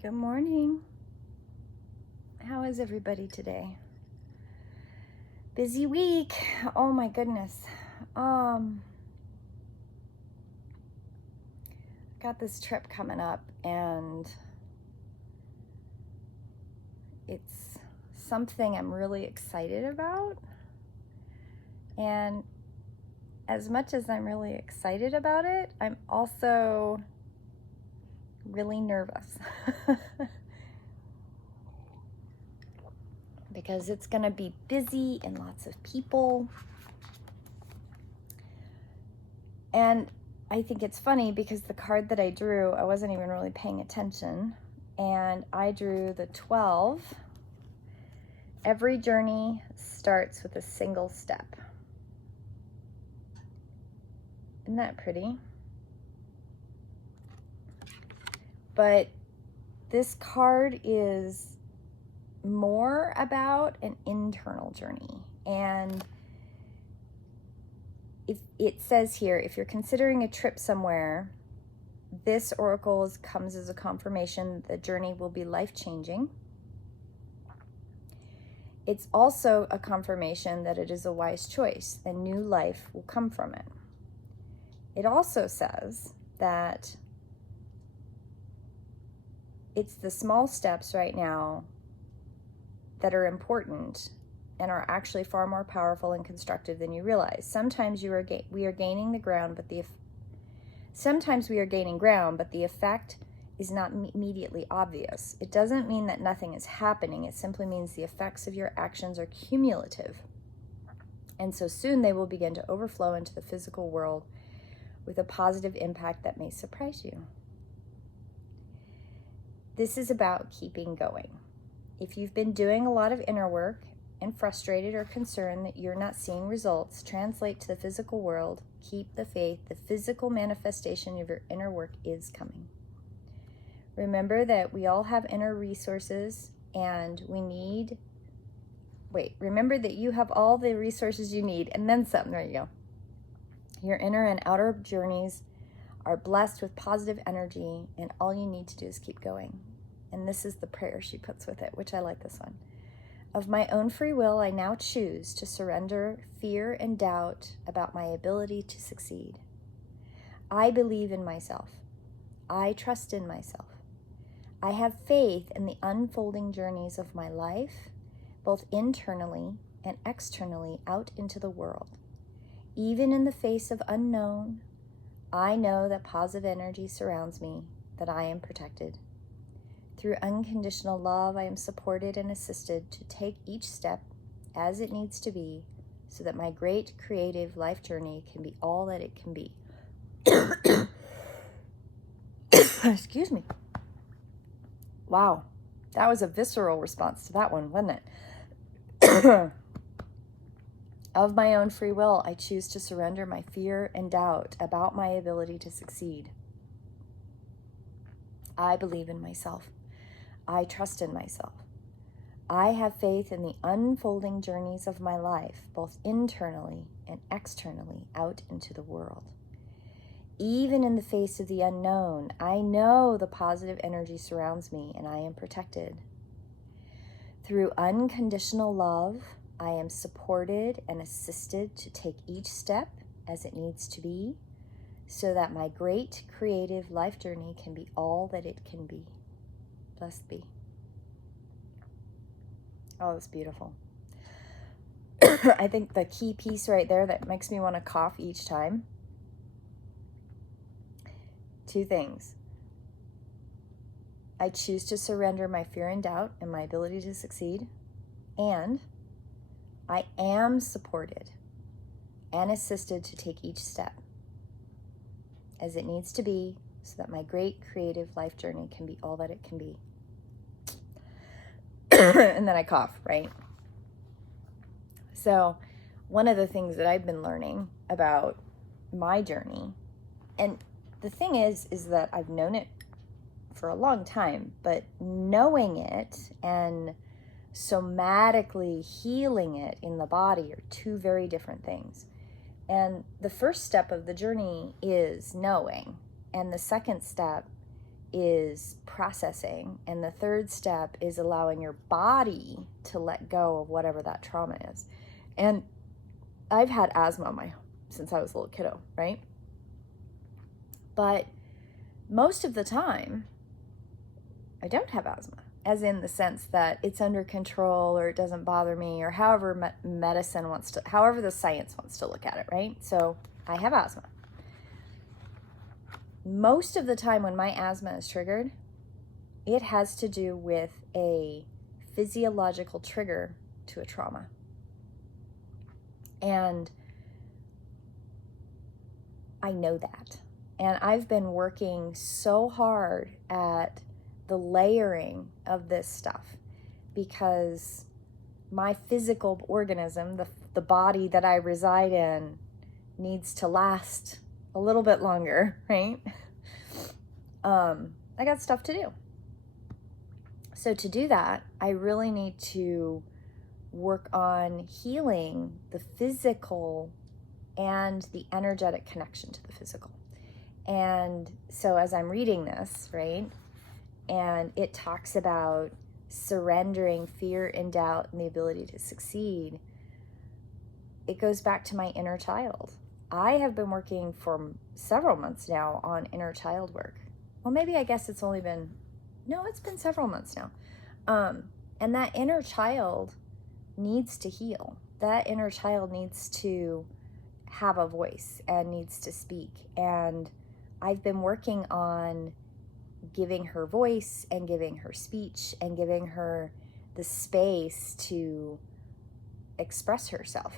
Good morning. How is everybody today? Busy week. Oh my goodness. Got this trip coming up and it's something I'm really excited about. And as much as I'm really excited about it, I'm also really nervous. Because it's going to be busy and lots of people. And I think it's funny because the card that I drew, I wasn't even really paying attention. And I drew the 12. Every journey starts with a single step. Isn't that pretty? But this card is more about an internal journey. And if it says here, if you're considering a trip somewhere, this oracle comes as a confirmation the journey will be life-changing. It's also a confirmation that it is a wise choice and new life will come from it. It also says that it's the small steps right now that are important and are actually far more powerful and constructive than you realize. Sometimes we are gaining ground, but the effect is not immediately obvious. It doesn't mean that nothing is happening. It simply means the effects of your actions are cumulative. And so soon they will begin to overflow into the physical world with a positive impact that may surprise you. This is about keeping going. If you've been doing a lot of inner work and frustrated or concerned that you're not seeing results translate to the physical world, keep the faith. The physical manifestation of your inner work is coming. Remember that we all have inner resources and remember that you have all the resources you need and then some. There you go. Your inner and outer journeys are blessed with positive energy, and all you need to do is keep going. And this is the prayer she puts with it, which I like this one. Of my own free will, I now choose to surrender fear and doubt about my ability to succeed. I believe in myself. I trust in myself. I have faith in the unfolding journeys of my life, both internally and externally out into the world. Even in the face of unknown, I know that positive energy surrounds me, that I am protected. Through unconditional love, I am supported and assisted to take each step as it needs to be so that my great creative life journey can be all that it can be. Excuse me. Wow, that was a visceral response to that one, wasn't it? Of my own free will, I choose to surrender my fear and doubt about my ability to succeed. I believe in myself. I trust in myself. I have faith in the unfolding journeys of my life, both internally and externally out into the world. Even in the face of the unknown, I know the positive energy surrounds me and I am protected. Through unconditional love, I am supported and assisted to take each step as it needs to be so that my great creative life journey can be all that it can be. Blessed be. Oh, that's beautiful. I think the key piece right there that makes me want to cough each time. Two things. I choose to surrender my fear and doubt and my ability to succeed. And I am supported and assisted to take each step as it needs to be so that my great creative life journey can be all that it can be. And then I cough, right? So one of the things that I've been learning about my journey, and the thing is that I've known it for a long time, but knowing it and somatically healing it in the body are two very different things. And the first step of the journey is knowing. And the second step is processing. And the third step is allowing your body to let go of whatever that trauma is. And I've had asthma since I was a little kiddo, right? But most of the time, I don't have asthma, as in the sense that it's under control or it doesn't bother me, or however however the science wants to look at it, right? So I have asthma. Most of the time when my asthma is triggered, it has to do with a physiological trigger to a trauma. And I know that. And I've been working so hard at the layering of this stuff, because my physical organism, the body that I reside in, needs to last a little bit longer, right? I got stuff to do. So to do that, I really need to work on healing the physical and the energetic connection to the physical. And so as I'm reading this, right, and it talks about surrendering fear and doubt and the ability to succeed, it goes back to my inner child. I have been working for several months now on inner child work. Well, maybe I guess it's been several months now. And that inner child needs to heal. That inner child needs to have a voice and needs to speak. And I've been working on giving her voice and giving her speech and giving her the space to express herself.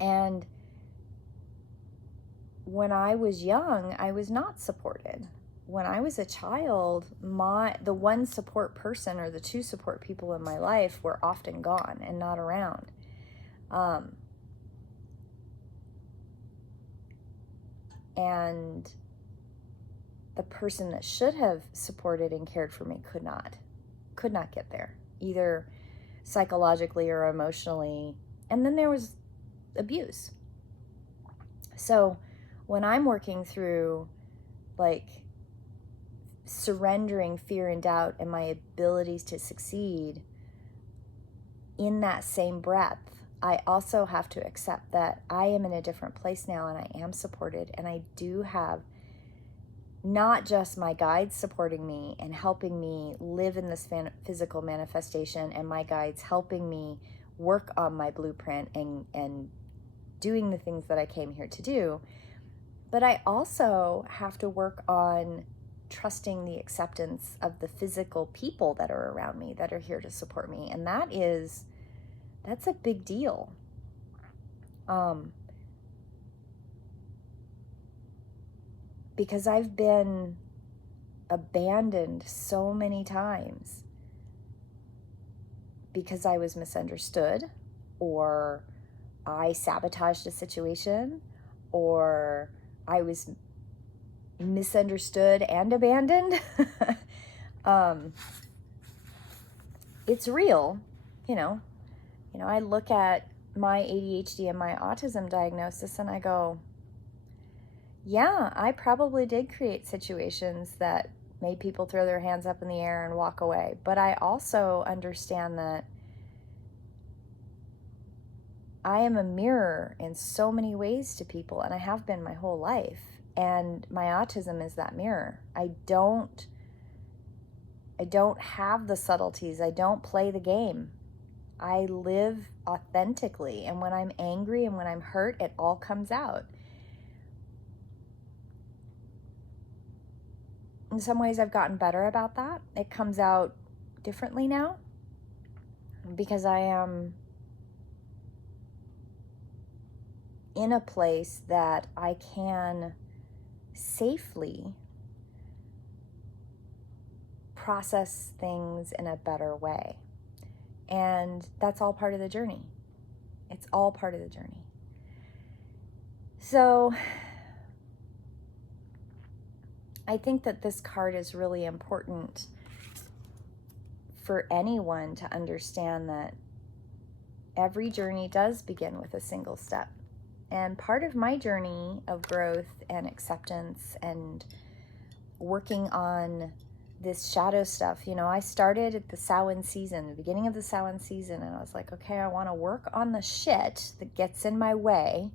And when I was young, I was not supported. When I was a child, the one support person or the two support people in my life were often gone and not around. And the person that should have supported and cared for me could not get there, either psychologically or emotionally. And then there was abuse. So when I'm working through surrendering fear and doubt and my abilities to succeed, in that same breath, I also have to accept that I am in a different place now and I am supported, and I do have not just my guides supporting me and helping me live in this physical manifestation, and my guides helping me work on my blueprint and doing the things that I came here to do, but I also have to work on trusting the acceptance of the physical people that are around me that are here to support me. And that's a big deal. Because I've been abandoned so many times because I was misunderstood, or I sabotaged a situation, or I was misunderstood and abandoned. It's real, I look at my ADHD and my autism diagnosis and I go, yeah, I probably did create situations that made people throw their hands up in the air and walk away. But I also understand that I am a mirror in so many ways to people, and I have been my whole life. And my autism is that mirror. I don't have the subtleties. I don't play the game. I live authentically. And when I'm angry and when I'm hurt, it all comes out. In some ways, I've gotten better about that. It comes out differently now because I am in a place that I can safely process things in a better way. And that's all part of the journey. It's all part of the journey. So I think that this card is really important for anyone to understand that every journey does begin with a single step. And part of my journey of growth and acceptance and working on this shadow stuff. I started at the Samhain season, the beginning of the Samhain season, and I was like, okay, I want to work on the shit that gets in my way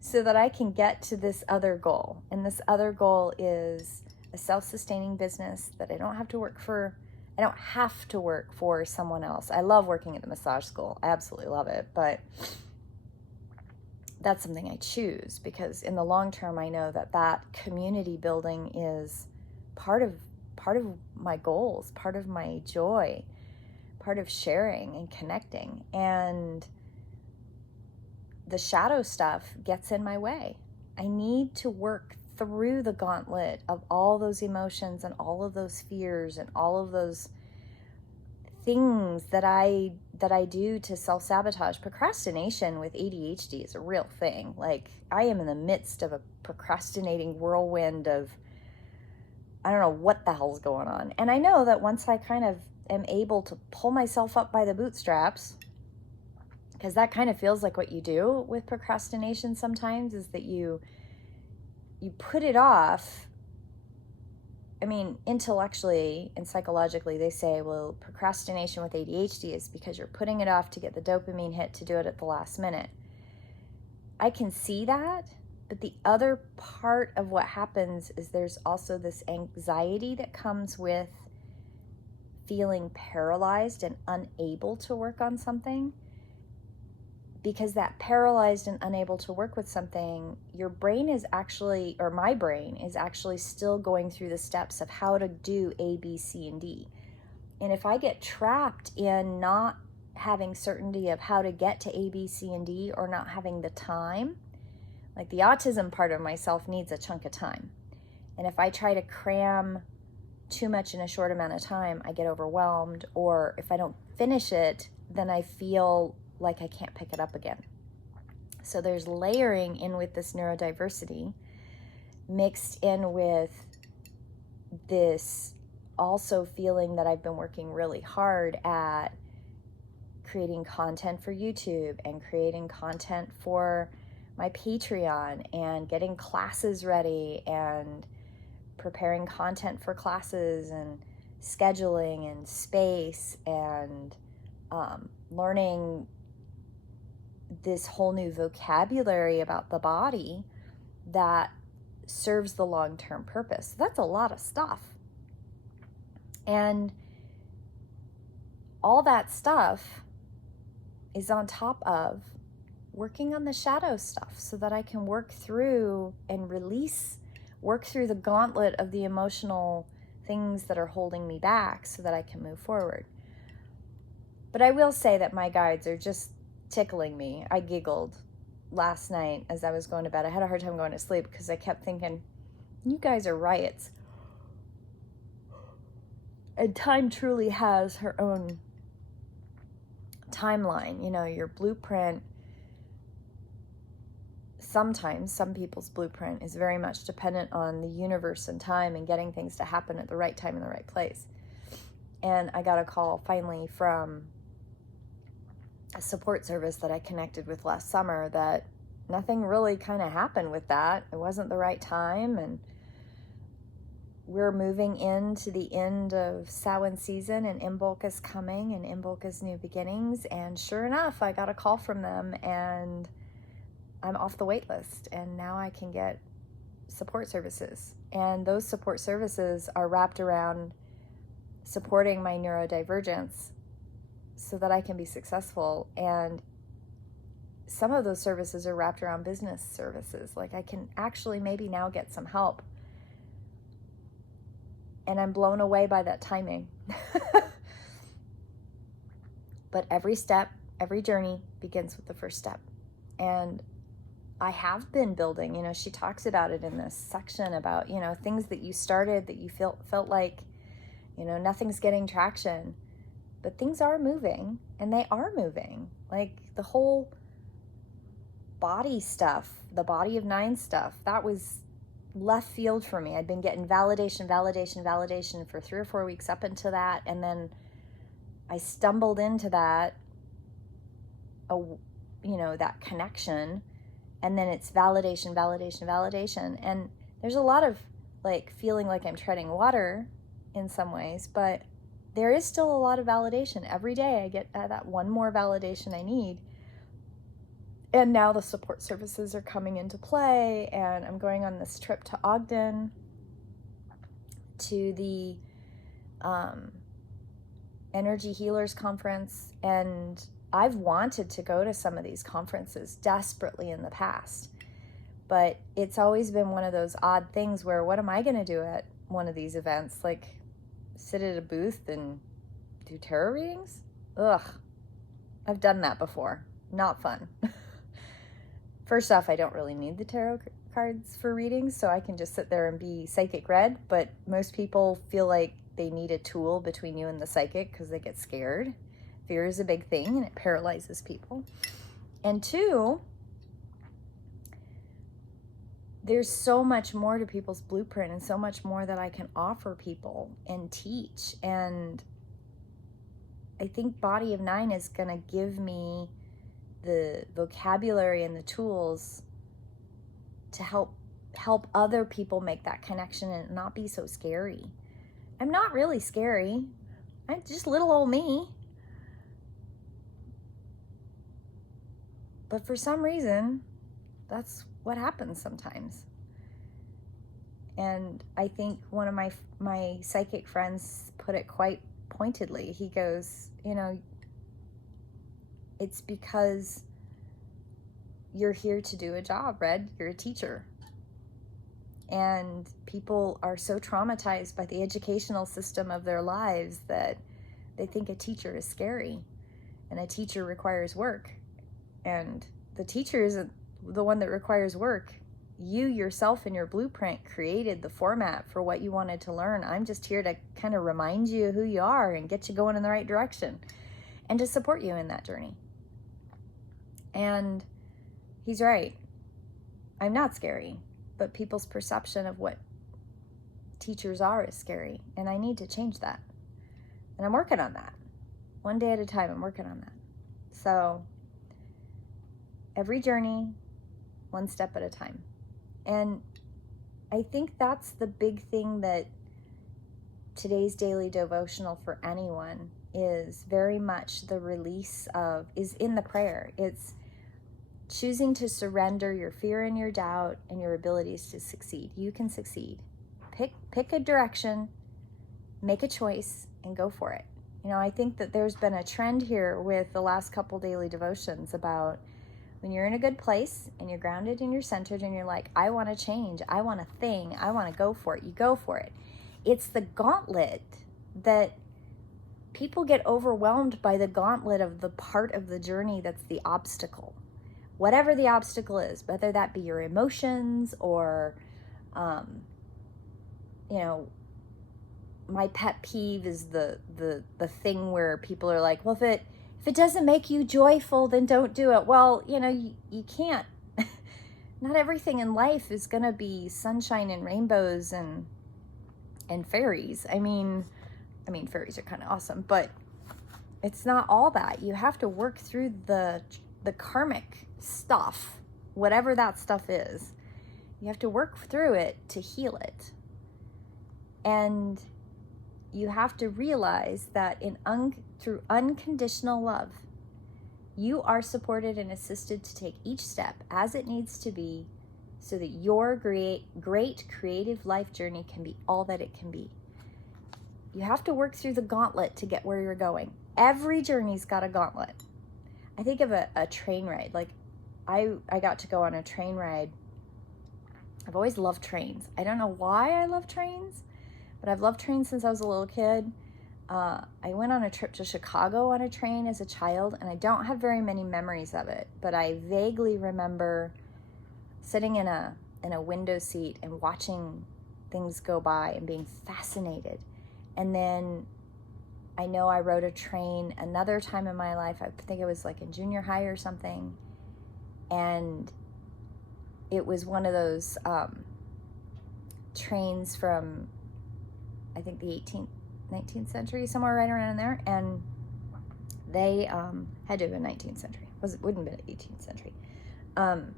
so that I can get to this other goal. And this other goal is a self-sustaining business that I don't have to work for. I don't have to work for someone else. I love working at the massage school. I absolutely love it, but that's something I choose because in the long term, I know that community building is part of my goals, part of my joy, part of sharing and connecting. And the shadow stuff gets in my way. I need to work through the gauntlet of all those emotions and all of those fears and all of those things that I do to self-sabotage. Procrastination with ADHD is a real thing. Like, I am in the midst of a procrastinating whirlwind of, I don't know what the hell's going on. And I know that once I kind of am able to pull myself up by the bootstraps, because that kind of feels like what you do with procrastination sometimes, is that you put it off. I mean, intellectually and psychologically, they say, well, procrastination with ADHD is because you're putting it off to get the dopamine hit to do it at the last minute. I can see that, but the other part of what happens is there's also this anxiety that comes with feeling paralyzed and unable to work on something. Because that paralyzed and unable to work with something, your brain is actually, or my brain is actually still going through the steps of how to do A, B, C, and D. And if I get trapped in not having certainty of how to get to A, B, C, and D, or not having the time, like the autism part of myself needs a chunk of time. And if I try to cram too much in a short amount of time, I get overwhelmed. Or if I don't finish it, then I feel like I can't pick it up again. So there's layering in with this neurodiversity mixed in with this also feeling that I've been working really hard at creating content for YouTube and creating content for my Patreon and getting classes ready and preparing content for classes and scheduling and space and learning this whole new vocabulary about the body that serves the long-term purpose. That's a lot of stuff. And all that stuff is on top of working on the shadow stuff so that I can work through and work through the gauntlet of the emotional things that are holding me back so that I can move forward. But I will say that my guides are just tickling me. I giggled last night as I was going to bed. I had a hard time going to sleep because I kept thinking, you guys are riots. And time truly has her own timeline. Your blueprint, sometimes some people's blueprint is very much dependent on the universe and time and getting things to happen at the right time in the right place. And I got a call finally from a support service that I connected with last summer that nothing really kind of happened with that. It wasn't the right time, and we're moving into the end of Samhain season, and Imbolc is coming, and Imbolc is new beginnings. And sure enough, I got a call from them, and I'm off the wait list, and now I can get support services. And those support services are wrapped around supporting my neurodivergence so that I can be successful. And some of those services are wrapped around business services. Like, I can actually maybe now get some help. And I'm blown away by that timing. But every step, every journey begins with the first step. And I have been building, she talks about it in this section about, things that you started that you felt like, nothing's getting traction. But things are moving, and they are moving. Like the whole body stuff, the body of 9 stuff, that was left field for me. I'd been getting validation for 3 or 4 weeks up into that. And then I stumbled into that, that connection. And then it's validation. And there's a lot of like feeling like I'm treading water in some ways, but there is still a lot of validation. Every day I get that one more validation I need. And now the support services are coming into play, and I'm going on this trip to Ogden to the Energy Healers Conference, and I've wanted to go to some of these conferences desperately in the past, but it's always been one of those odd things where what am I going to do at one of these events? Like sit at a booth and do tarot readings? Ugh, I've done that before. Not fun. First off, I don't really need the tarot cards for readings, so I can just sit there and be psychic read, but most people feel like they need a tool between you and the psychic because they get scared. Fear is a big thing, and it paralyzes people. And two, there's so much more to people's blueprint and so much more that I can offer people and teach. And I think Body of Nine is going to give me the vocabulary and the tools to help other people make that connection and not be so scary. I'm not really scary. I'm just little old me. But for some reason, that's what happens sometimes. And I think one of my psychic friends put it quite pointedly. He goes, it's because you're here to do a job, Red. You're a teacher. And people are so traumatized by the educational system of their lives that they think a teacher is scary, and a teacher requires work. And the teacher isn't the one that requires work. You yourself in your blueprint created the format for what you wanted to learn. I'm just here to kind of remind you who you are and get you going in the right direction and to support you in that journey. And he's right. I'm not scary, but people's perception of what teachers are is scary, and I need to change that. And I'm working on that. One day at a time, I'm working on that. So every journey, one step at a time. And I think that's the big thing that today's daily devotional for anyone is very much the release of, is in the prayer. It's choosing to surrender your fear and your doubt and your abilities to succeed. You can succeed. Pick a direction, make a choice, and go for it. I think that there's been a trend here with the last couple daily devotions about when you're in a good place and you're grounded and you're centered and you're like, I want to change, I want a thing, I want to go for it. You go for it. It's the gauntlet that people get overwhelmed by, the gauntlet of the part of the journey that's the obstacle. Whatever the obstacle is, whether that be your emotions or, my pet peeve is the thing where people are like, well, if it doesn't make you joyful, then don't do it. Well, you can't. Not everything in life is going to be sunshine and rainbows and fairies. I mean, fairies are kind of awesome, but it's not all that. You have to work through the karmic stuff, whatever that stuff is. You have to work through it to heal it. And you have to realize that through unconditional love, you are supported and assisted to take each step as it needs to be so that your great creative life journey can be all that it can be. You have to work through the gauntlet to get where you're going. Every journey's got a gauntlet. I think of a train ride. Like I got to go on a train ride. I've always loved trains. I don't know why I love trains, but I've loved trains since I was a little kid. I went on a trip to Chicago on a train as a child, and I don't have very many memories of it, but I vaguely remember sitting in a window seat and watching things go by and being fascinated. And then I know I rode a train another time in my life. I think it was like in junior high or something. And it was one of those trains from, I think, the 19th century, somewhere right around there. And they had to have been 19th century. Wouldn't have been 18th century. And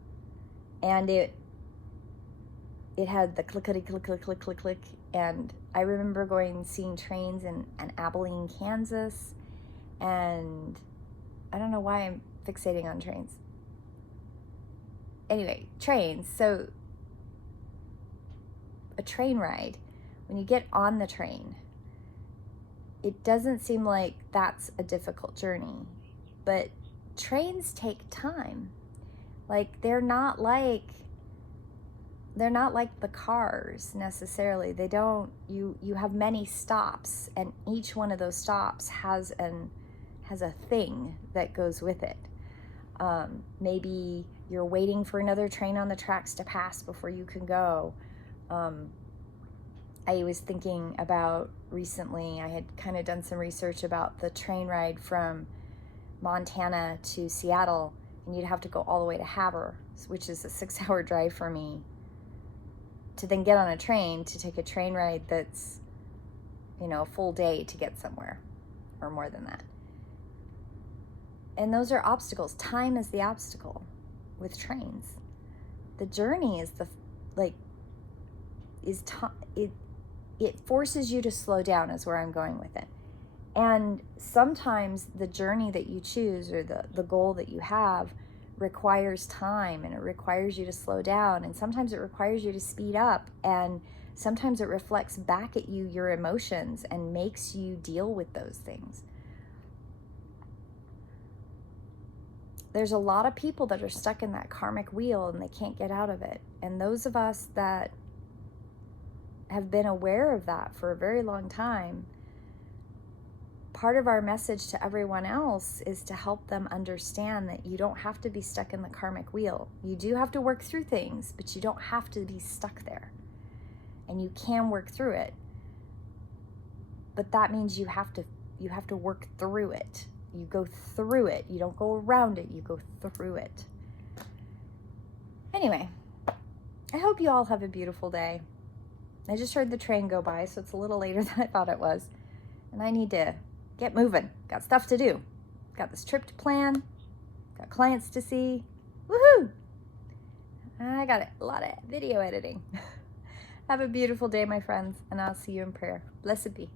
it had the clickety click click click click click, and I remember seeing trains in Abilene, Kansas, and I don't know why I'm fixating on trains. Anyway, trains. So a train ride, when you get on the train, it doesn't seem like that's a difficult journey, but trains take time. Like they're not like the cars necessarily. They don't, you have many stops, and each one of those stops has a thing that goes with it. Maybe you're waiting for another train on the tracks to pass before you can go. I was thinking about recently, I had kind of done some research about the train ride from Montana to Seattle, and you'd have to go all the way to Havre, which is a 6-hour drive for me, to then get on a train to take a train ride that's, a full day to get somewhere, or more than that. And those are obstacles. Time is the obstacle with trains. The journey is it forces you to slow down, is where I'm going with it. And sometimes the journey that you choose, or the goal that you have, requires time, and it requires you to slow down, and sometimes it requires you to speed up, and sometimes it reflects back at you your emotions and makes you deal with those things. There's a lot of people that are stuck in that karmic wheel and they can't get out of it. And those of us that have been aware of that for a very long time, part of our message to everyone else is to help them understand that you don't have to be stuck in the karmic wheel. You do have to work through things, but you don't have to be stuck there. And you can work through it. But that means you have to work through it. You go through it. You don't go around it. You go through it. Anyway, I hope you all have a beautiful day. I just heard the train go by, so it's a little later than I thought it was. And I need to get moving. Got stuff to do. Got this trip to plan. Got clients to see. Woohoo! I got a lot of video editing. Have a beautiful day, my friends, and I'll see you in prayer. Blessed be.